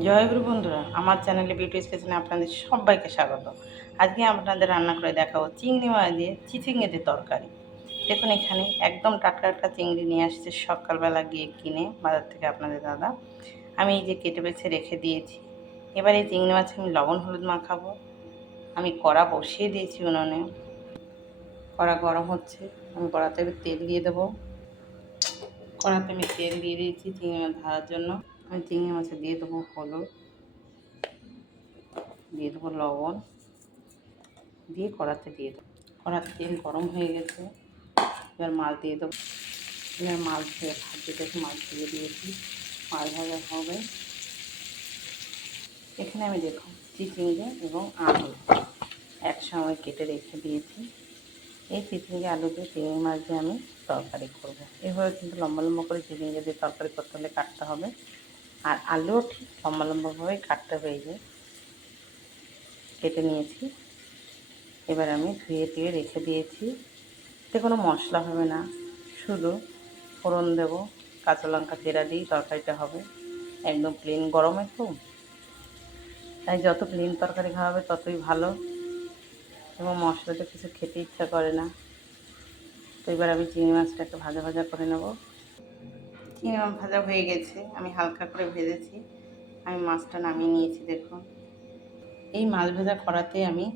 জয়গুরু বন্ধুরা, আমার চ্যানেলে বিউটি কিচেনে আপনাদের সবাইকে স্বাগত। আজকে আপনাদের রান্না করে দেখাবো চিংড়ি মাছ দিয়ে চিচিঙ্গে তরকারি। দেখুন এখানে একদম টাটকা টাটকা চিংড়ি নিয়ে আসছে সকালবেলা গিয়ে কিনে বাজার থেকে আপনাদের দাদা। আমি এই যে কেটে বেছে রেখে দিয়েছি। এবার এই চিংড়ি মাছ আমি লবণ হলুদ মাখাবো। আমি কড়া বসিয়ে দিয়েছি উনুনে, কড়া গরম হচ্ছে। আমি কড়াতে তেল দিয়ে দেবো। কড়াতে আমি তেল দিয়ে দিয়েছি চিংড়ি মাছ ভাজার জন্য। আমি চিংড়ি মাছে দিয়ে দেবো হলুদ, দিয়ে দেবো লবণ, দিয়ে কড়াতে দিয়ে দেবো। কড়াতে তেল গরম হয়ে গেছে, এবার মাছ দিয়ে দেবো। এবার মাছ দিয়ে ভাজতে দেখে মাছ দিয়ে দিয়েছি, মাছ ভাজা হবে। এখানে আমি দেখো চিচিঙ্গে এবং আলু একসঙ্গে কেটে রেখে দিয়েছি। এই চিচিঙ্গে আলু দিয়ে চিংড়ি মাছ দিয়ে আমি তরকারি করবো। এভাবে কিন্তু লম্বা লম্বা করে চিচিঙ্গে দিয়ে তরকারি করতে হলে কাটতে হবে, আর আলুও ঠিক লম্বা লম্বাভাবেই কাটতে হয়ে যায়। কেটে নিয়েছি। এবার আমি ধুয়ে টুয়ে রেখে দিয়েছি। এতে কোনো মশলা হবে না, শুধু ফোড়ন দেবো, কাঁচা লঙ্কা চেরা দিয়েই তরকারিটা হবে। একদম প্লেন, গরমে তো তাই যত প্লেন তরকারি খাওয়াবে ততই ভালো, এবং মশলাটা কিছু খেতে ইচ্ছা করে না। তো এবার আমি চিংড়ি মাছটাকে ভাজা ভাজা করে নেব। চিংড়ি মাছ ভাজা হয়ে গেছে, আমি হালকা করে ভেজেছি। আমি মাছটা নামিয়ে নিয়েছি। দেখুন এই মাছ ভাজা কড়াতে আমি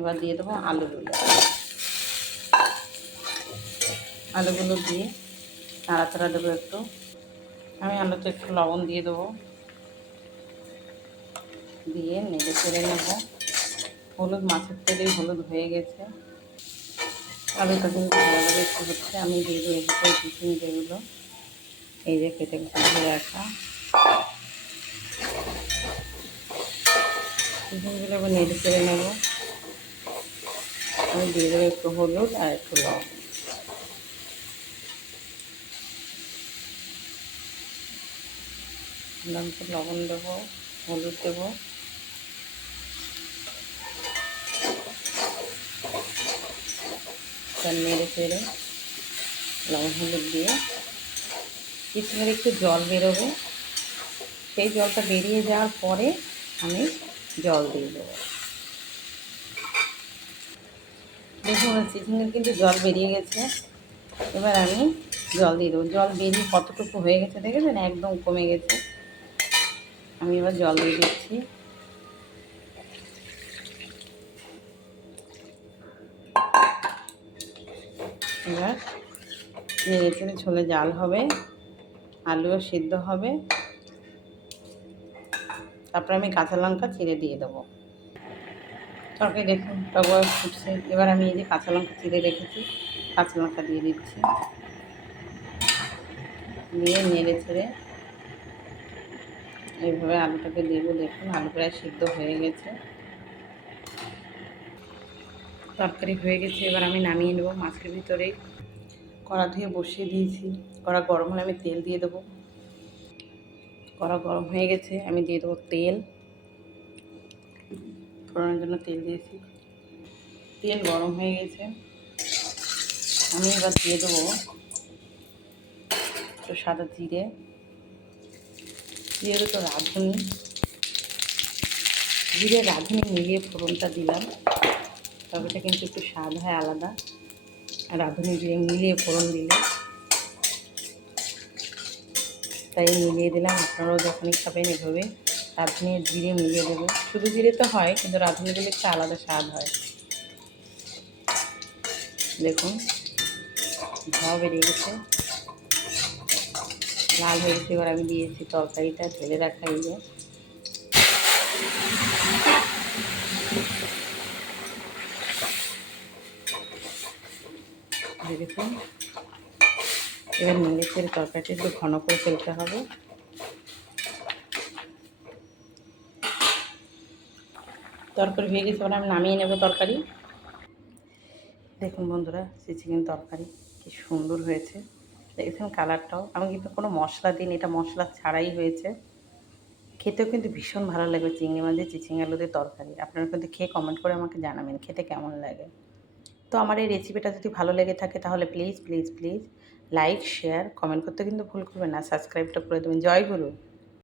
এবার দিয়ে দেবো আলুগুলো দিয়ে নাড়াচাড়া দেবো একটু। আমি আলুতে একটু লবণ দিয়ে দেবো, দিয়ে নেড়ে চেড়ে নেব। হলুদ মাছের তেলেই হলুদ হয়ে গেছে। আলুটা কিন্তু ভালোভাবে একটু হচ্ছে। আমি দিয়ে দেবো এদিকে চিচিঙ্গেগুলো, এই যে কেটে ভেজে রাখা চিচিঙ্গেগুলো এবার নেড়ে চেড়ে নেব। আমি দিয়ে দেবো একটু হলুদ আর একটু লবণ দেবো, হলুদ দেবো, তার নেড়ে চেড়ে লবণ হলুদ দিয়ে চিচিঙ্গের একটু জল বেরোবে। সেই জলটা বেরিয়ে যাওয়ার পরে আমি জল দিয়ে দেবো। দেখুন চিচিঙ্গের কিন্তু জল বেরিয়ে গেছে। এবার আমি জল দিয়ে দেবো। জল বেরিয়ে কতটুকু হয়ে গেছে দেখেছেন, একদম কমে গেছে। আমি এবার জল দিয়ে দিচ্ছি। এবার নেড়ে চেড়ে ছোলে জাল হবে, আলুও সিদ্ধ হবে। তারপরে আমি কাঁচা লঙ্কা চিড়ে দিয়ে দেবো। তরকারি দেখুন টকবক ফুটছে। এবার আমি এই যে কাঁচা লঙ্কা চিড়ে রেখেছি, কাঁচা লঙ্কা দিয়ে দিচ্ছি, দিয়ে নেড়ে ছেড়ে এইভাবে আলুটাকে দেবো। দেখুন আলু প্রায় সিদ্ধ হয়ে গেছে, তরকারি হয়ে গেছে। এবার আমি নামিয়ে নেবো। মাছের ভিতরে কড়া ধুয়ে বসিয়ে দিয়েছি, কড়া গরম হলে আমি তেল দিয়ে দেবো। কড়া গরম হয়ে গেছে, আমি দিয়ে দেবো তেল। ফোড়নের জন্য তেল দিয়েছি, তেল গরম হয়ে গেছে। আমি এবার দিয়ে দেবো একটু সাদা জিরে, দিয়ে দেবো রাঁধুনি, জিরে রাঁধুনি মিলিয়ে ফোড়নটা দিলাম। তরকারিটা কিন্তু একটু স্বাদ হয় আলাদা, রাঁধুনি জিরে মিলিয়ে ফোড়ন দিলে, তাই মিলিয়ে দিলাম। আপনারাও যখনই খাবেন এভাবে রাঁধুনি জিরে মিলিয়ে দেবেন। শুধু জিরে তো হয়, কিন্তু রাঁধুনি দিলে একটু আলাদা স্বাদ হয়। দেখুন ধোঁয়া বেরিয়ে গেছে, লাল হয়ে গেছে। এবার আমি দিয়েছি তরকারিটা ঢেলে রাখা। এই যে দেখেছেন, এবার নেড়ে চেড়ে তরকারিটা একটু ঘন করে ফেলতে হবে। তরকারি হয়ে গেছে, এবার আমি নামিয়ে নেব তরকারি। দেখুন বন্ধুরা চিচিঙ্গের তরকারি কি সুন্দর হয়েছে, দেখেছেন কালারটাও। আমি কিন্তু কোনো মশলা দিইনি, এটা মশলা ছাড়াই হয়েছে। খেতেও কিন্তু ভীষণ ভালো লাগবে চিংড়ি মাছ দিয়ে চিচিঙ্গে আলু দিয়ে তরকারি। আপনারা কিন্তু খেয়ে কমেন্ট করে আমাকে জানাবেন খেতে কেমন লাগে। তো আমার এই রেসিপিটা যদি ভালো লেগে থাকে তাহলে please please please like share comment করতে কিন্তু ভুল করবেন না, সাবস্ক্রাইবটা করে দেবেন। জয় গুরু।